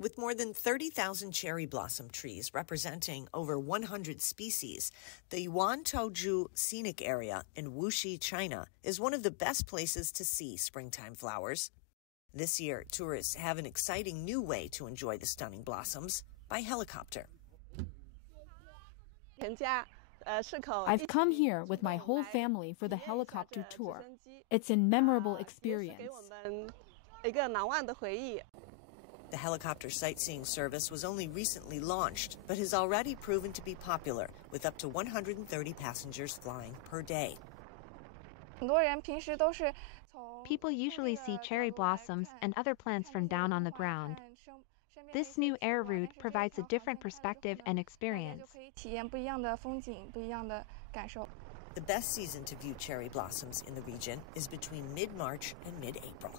With more than 30,000 cherry blossom trees representing over 100 species, the Yuantouzhu Scenic Area in Wuxi, China, is one of the best places to see springtime flowers. This year, tourists have an exciting new way to enjoy the stunning blossoms by helicopter. I've come here with my whole family for the helicopter tour. It's a memorable experience. The helicopter sightseeing service was only recently launched, but has already proven to be popular, with up to 130 passengers flying per day. People usually see cherry blossoms and other plants from down on the ground. This new air route provides a different perspective and experience. The best season to view cherry blossoms in the region is between mid-March and mid-April.